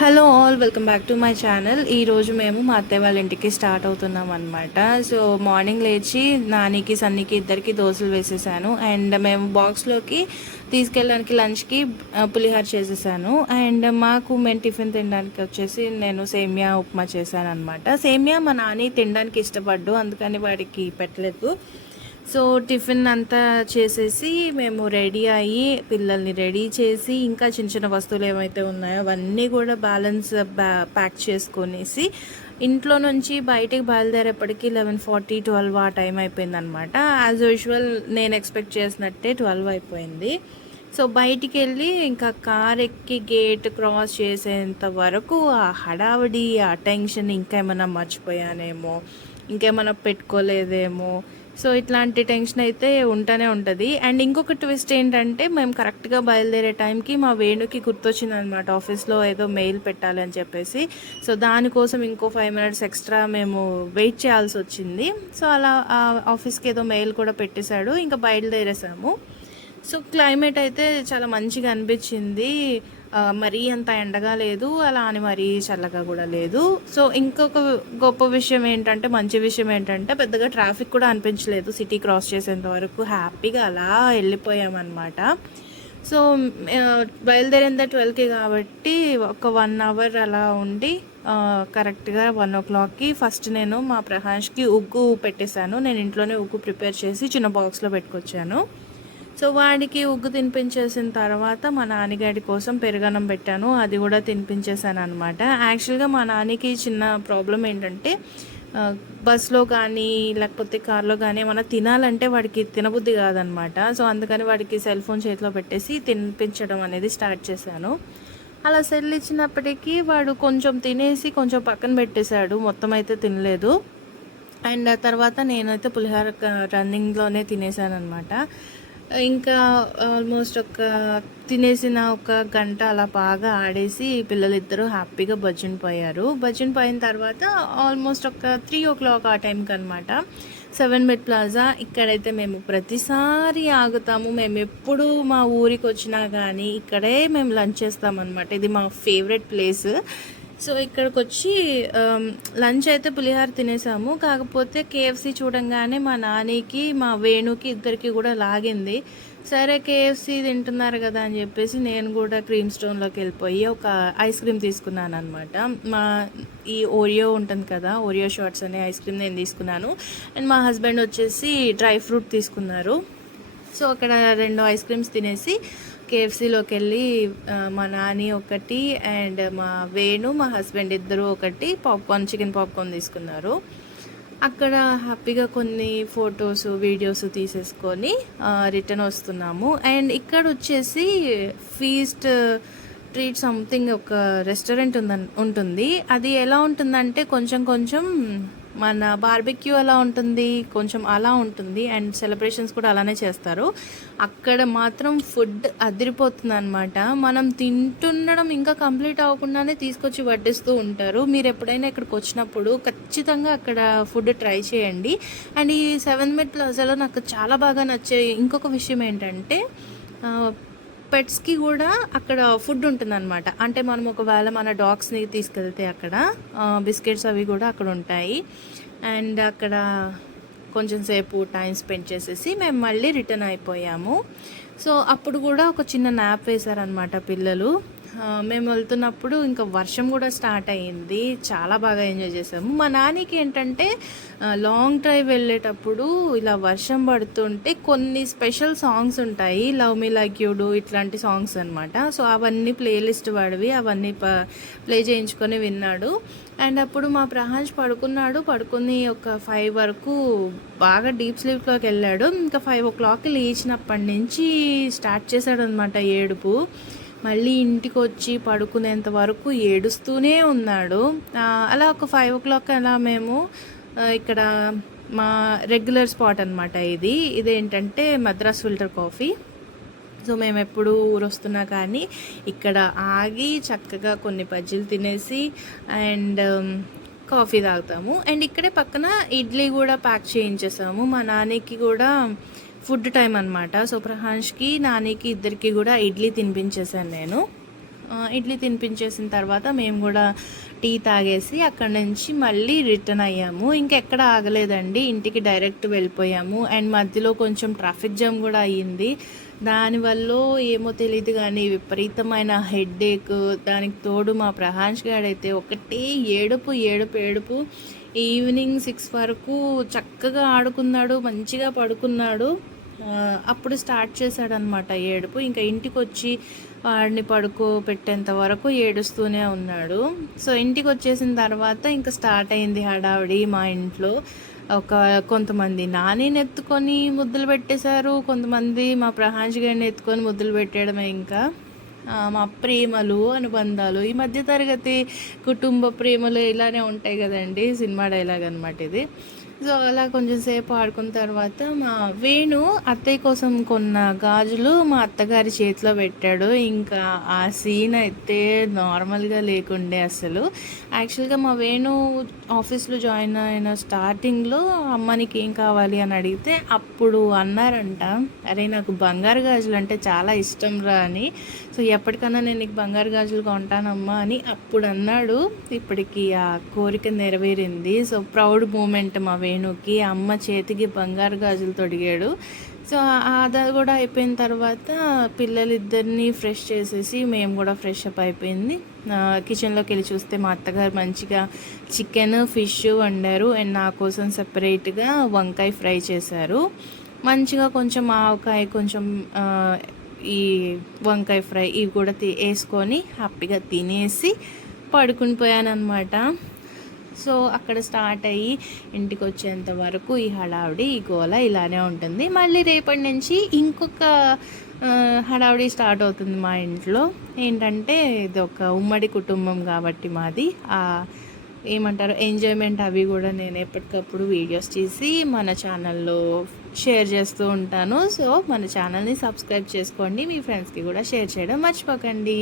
Hello all welcome back to my channel. ఈరోజు మేము మా అత్తయ్య వాళ్ళ ఇంటికి స్టార్ట్ అవుతున్నాం అనమాట సో మార్నింగ్ లేచి నానికి సన్నికి ఇద్దరికి దోశలు వేసేసాను. అండ్ మేము బాక్స్లోకి తీసుకెళ్ళడానికి లంచ్కి పులిహార చేసేసాను. అండ్ మాకు మేము టిఫిన్ తినడానికి వచ్చేసి నేను సేమియా ఉప్మా చేశాను అనమాట సేమియా మా నాని తినడానికి ఇష్టపడ్డు అందుకని వాడికి పెట్టలేదు. సో టిఫిన్ అంతా చేసేసి మేము రెడీ అయ్యి పిల్లల్ని రెడీ చేసి ఇంకా చిన్న చిన్న వస్తువులు ఏమైతే ఉన్నాయో అవన్నీ కూడా బ్యాలెన్స్ ప్యాక్ చేసుకొనేసి ఇంట్లో నుంచి బయటికి బయలుదేరేపటికి లెవెన్ ఫార్టీ ట్వెల్వ్ ఆ టైం అయిపోయింది అనమాట యాజ్ యూజువల్ నేను ఎక్స్పెక్ట్ చేసినట్టే ట్వెల్వ్ అయిపోయింది. సో బయటికి వెళ్ళి ఇంకా కార్ ఎక్కి గేట్ క్రాస్ చేసేంత వరకు ఆ హడావిడి ఆ టెన్షన్ ఇంకా ఏమైనా మర్చిపోయానేమో ఇంకేమైనా పెట్టుకోలేదేమో సో ఇట్లాంటి టెన్షన్ అయితే ఉంటూనే ఉంటుంది. అండ్ ఇంకొక ట్విస్ట్ ఏంటంటే మేము కరెక్ట్గా బయలుదేరే టైంకి మా వేణుకి గుర్తొచ్చింది అనమాట ఆఫీస్లో ఏదో మెయిల్ పెట్టాలని చెప్పేసి. సో దానికోసం ఇంకో ఫైవ్ మినిట్స్ ఎక్స్ట్రా మేము వెయిట్ చేయాల్సి వచ్చింది. సో అలా ఆఫీస్కి ఏదో మెయిల్ కూడా పెట్టేశాడు. ఇంకా బయలుదేరేసాము. సో క్లైమేట్ అయితే చాలా మంచిగా అనిపించింది. మరీ అంత ఎండగా లేదు అలా అని మరీ చల్లగా కూడా లేదు. సో ఇంకొక గొప్ప విషయం ఏంటంటే మంచి విషయం ఏంటంటే పెద్దగా ట్రాఫిక్ కూడా అనిపించలేదు సిటీ క్రాస్ చేసేంత వరకు. హ్యాపీగా అలా వెళ్ళిపోయామన్నమాట. సో బయలుదేరిందా ట్వెల్వ్కి కాబట్టి ఒక వన్ అవర్ అలా ఉండి కరెక్ట్గా వన్ ఓ క్లాక్కి ఫస్ట్ నేను మా ప్రహాష్కి ఉగ్గు పెట్టేశాను. నేను ఇంట్లోనే ఉగ్గు ప్రిపేర్ చేసి చిన్న బాక్స్లో పెట్టుకొచ్చాను. సో వాడికి ఉగ్గు తినిపించేసిన తర్వాత మా నాన్నగారి కోసం పెరుగన్నం పెట్టాను. అది కూడా తినిపించేశాను అనమాట యాక్చువల్గా మా నాన్నకి చిన్న ప్రాబ్లం ఏంటంటే బస్లో కానీ లేకపోతే కార్లో కానీ ఏమైనా తినాలంటే వాడికి తినబుద్ధి కాదనమాట సో అందుకని వాడికి సెల్ ఫోన్ చేతిలో పెట్టేసి తినిపించడం అనేది స్టార్ట్ చేశాను. అలా సెల్ ఇచ్చినప్పటికీ వాడు కొంచెం తినేసి కొంచెం పక్కన పెట్టేశాడు. మొత్తం అయితే తినలేదు. అండ్ తర్వాత నేనైతే పులిహోర రన్నింగ్లోనే తినేసాను అనమాట ఇంకా ఆల్మోస్ట్ ఒక తినేసిన ఒక గంట అలా బాగా ఆడేసి పిల్లలిద్దరూ హ్యాపీగా భజన్ పోయారు. భజన్ పోయిన తర్వాత ఆల్మోస్ట్ ఒక త్రీ ఓ క్లాక్ ఆ టైంకి అనమాట సెవెన్ బెడ్ ప్లాజా ఇక్కడైతే మేము ప్రతిసారి ఆగుతాము. మేము ఎప్పుడు మా ఊరికి వచ్చినా కానీ ఇక్కడే మేము లంచ్ చేస్తామన్నమాట. ఇది మా ఫేవరెట్ ప్లేస్. సో ఇక్కడికి వచ్చి లంచ్ అయితే పులిహార తినేసాము. కాకపోతే కేఎఫ్సి చూడంగానే మా నానికి మా వేణుకి ఇద్దరికి కూడా లాగింది. సరే కేఎఫ్సి తింటున్నారు కదా అని చెప్పేసి నేను కూడా క్రీమ్ స్టోన్లోకి వెళ్ళిపోయి ఒక ఐస్ క్రీమ్ తీసుకున్నాను అనమాట మా ఈ ఓరియో ఉంటుంది కదా ఓరియో షార్ట్స్ అనే ఐస్ క్రీమ్ నేను తీసుకున్నాను. అండ్ మా హస్బెండ్ వచ్చేసి డ్రై ఫ్రూట్ తీసుకున్నారు. సో అక్కడ రెండు ఐస్ క్రీమ్స్ తినేసి కేఎఫ్సీలోకి వెళ్ళి మా నాని ఒకటి అండ్ మా వేణు మా హస్బెండ్ ఇద్దరు ఒకటి పాప్కార్న్ చికెన్ పాప్కార్న్ తీసుకున్నారు. అక్కడ హ్యాపీగా కొన్ని ఫొటోస్ వీడియోస్ తీసేసుకొని రిటర్న్ వస్తున్నాము. అండ్ ఇక్కడ వచ్చేసి ఫీస్ట్ ట్రీట్ సంథింగ్ ఒక రెస్టారెంట్ ఉందని ఉంటుంది. అది ఎలా ఉంటుందంటే కొంచెం కొంచెం మన బార్బెక్యూ ఎలా ఉంటుంది కొంచెం అలా ఉంటుంది అండ్ సెలబ్రేషన్స్ కూడా అలానే చేస్తారు. అక్కడ మాత్రం ఫుడ్ అదిరిపోతుంది అనమాట మనం తింటుండడం ఇంకా కంప్లీట్ అవ్వకుండానే తీసుకొచ్చి వడ్డిస్తూ ఉంటారు. మీరు ఎప్పుడైనా ఇక్కడికి వచ్చినప్పుడు ఖచ్చితంగా అక్కడ ఫుడ్ ట్రై చేయండి. అండ్ ఈ సెవెన్ మిట్ ప్లాజాలో నాకు చాలా బాగా నచ్చే ఇంకొక విషయం ఏంటంటే పెట్స్కి కూడా అక్కడ ఫుడ్ ఉంటుందన్నమాట. అంటే మనం ఒకవేళ మన డాగ్స్ని తీసుకెళ్తే అక్కడ బిస్కెట్స్ అవి కూడా అక్కడ ఉంటాయి. అండ్ అక్కడ కొంచెం సేపు టైం స్పెండ్ చేసేసి మేము మళ్ళీ రిటర్న్ అయిపోయాము. సో అప్పుడు కూడా ఒక చిన్న నాప్ వేశారనమాట పిల్లలు. మేము వెళ్తున్నప్పుడు ఇంకా వర్షం కూడా స్టార్ట్ అయ్యింది. చాలా బాగా ఎంజాయ్ చేసాము. మా నానికి ఏంటంటే లాంగ్ డ్రైవ్ వెళ్ళేటప్పుడు ఇలా వర్షం పడుతుంటే కొన్ని స్పెషల్ సాంగ్స్ ఉంటాయి. Love me like you do ఇట్లాంటి సాంగ్స్ అనమాట సో అవన్నీ ప్లేలిస్ట్ వాడివి. అవన్నీ ప్లే చేయించుకొని విన్నాడు. అండ్ అప్పుడు మా ప్రహాష్ పడుకున్నాడు. పడుకుని ఒక ఫైవ్ వరకు బాగా డీప్ స్లీప్లోకి వెళ్ళాడు. ఇంకా ఫైవ్ ఓ క్లాక్కి లేచినప్పటి నుంచి స్టార్ట్ చేశాడు అనమాట ఏడుపు. మళ్ళీ ఇంటికి వచ్చి పడుకునేంత వరకు ఏడుస్తూనే ఉన్నాడు. అలా ఒక ఫైవ్ ఓ క్లాక్ అలా మేము ఇక్కడ మా రెగ్యులర్ స్పాట్ అనమాట ఇది. ఇదేంటంటే మద్రాస్ ఫిల్టర్ కాఫీ. సో మేము ఎప్పుడు ఊరొస్తున్నా కానీ ఇక్కడ ఆగి చక్కగా కొన్ని బజ్జీలు తినేసి అండ్ కాఫీ తాగుతాము. అండ్ ఇక్కడే పక్కన ఇడ్లీ కూడా ప్యాక్ చేయించేసాము. మా నాన్నకి కూడా ఫుడ్ టైం అనమాట సో ప్రహాన్ష్కి నానికి ఇద్దరికి కూడా ఇడ్లీ తినిపించేసాను నేను. ఇడ్లీ తినిపించేసిన తర్వాత మేము కూడా టీ తాగేసి అక్కడ నుంచి మళ్ళీ రిటర్న్ అయ్యాము. ఇంకెక్కడ ఆగలేదండి. ఇంటికి డైరెక్ట్ వెళ్ళిపోయాము. అండ్ మధ్యలో కొంచెం ట్రాఫిక్ జామ్ కూడా అయ్యింది. దానివల్ల ఏమో తెలియదు కానీ విపరీతమైన హెడ్ఏక్ దానికి తోడు మా ప్రహాన్స్ గాడైతే ఒకటే ఏడుపు ఏడుపు ఏడుపు. ఈవినింగ్ సిక్స్ వరకు చక్కగా ఆడుకున్నాడు మంచిగా పడుకున్నాడు. అప్పుడు స్టార్ట్ చేశాడనమాట ఏడుపు. ఇంకా ఇంటికి వచ్చి వాడిని పడుకోబెట్టేంత వరకు ఏడుస్తూనే ఉన్నాడు. సో ఇంటికి వచ్చేసిన తర్వాత ఇంకా స్టార్ట్ అయింది హడావిడి మా ఇంట్లో. ఒక కొంతమంది నానిని ఎత్తుకొని ముద్దులు పెట్టేశారు. కొంతమంది మా ప్రహాన్స్ గారిని ఎత్తుకొని ముద్దులు పెట్టేయడమే ఇంకా. మా ప్రేమలు అనుబంధాలు ఈ మధ్య తరగతి కుటుంబ ప్రేమలు ఇలానే ఉంటాయి కదండి. సినిమా డైలాగ్ అనమాట ఇది. సో అలా కొంచెం సేపు ఆడుకున్న తర్వాత మా వేణు అత్తయ్య కోసం కొన్న గాజులు మా అత్తగారి చేతిలో పెట్టాడు. ఇంకా ఆ సీన్ అయితే నార్మల్గా లేకుండే అసలు. యాక్చువల్గా మా వేణు ఆఫీస్లో జాయిన్ అయిన స్టార్టింగ్లో అమ్మానికి ఏం కావాలి అని అడిగితే అప్పుడు అన్నారంట అరే నాకు బంగారు గాజులు అంటే చాలా ఇష్టం రా అని. సో ఎప్పటికన్నా నేను నీకు బంగారు గాజులు కొంటానమ్మా అని అప్పుడు అన్నాడు. ఇప్పటికి ఆ కోరిక నెరవేరింది. సో ప్రౌడ్ మూమెంట్ మా వేణుకి అమ్మ చేతికి బంగారు గాజులు తొడిగాడు. సో అది కూడా అయిపోయిన తర్వాత పిల్లలిద్దరిని ఫ్రెష్ చేసేసి మేము కూడా ఫ్రెష్ అప్ అయిపోయింది. కిచెన్లోకి వెళ్ళి చూస్తే మా అత్తగారు మంచిగా చికెన్ ఫిష్ వండారు. అండ్ నా కోసం సెపరేట్గా వంకాయ ఫ్రై చేశారు. మంచిగా కొంచెం ఆవకాయ కొంచెం ఈ వంకాయ ఫ్రై ఇవి కూడా తీ- వేసుకొని హ్యాపీగా తినేసి పడుకుని పోయాను అనమాట సో అక్కడ స్టార్ట్ అయ్యి ఇంటికి వచ్చేంత వరకు ఈ హడావిడి ఈ గోల ఇలానే ఉంటుంది. మళ్ళీ రేపటి నుంచి ఇంకొక హడావిడి స్టార్ట్ అవుతుంది మా ఇంట్లో. ఏంటంటే ఇది ఒక ఉమ్మడి కుటుంబం కాబట్టి మాది. ఆ ఏమంటారు ఎంజాయ్మెంట్ అవి కూడా నేను ఎప్పటికప్పుడు వీడియోస్ చేసి మన ఛానల్లో షేర్ చేస్తూ ఉంటాను. సో మన ఛానల్ని సబ్స్క్రైబ్ చేసుకోండి. మీ ఫ్రెండ్స్కి కూడా షేర్ చేయడం మర్చిపోకండి.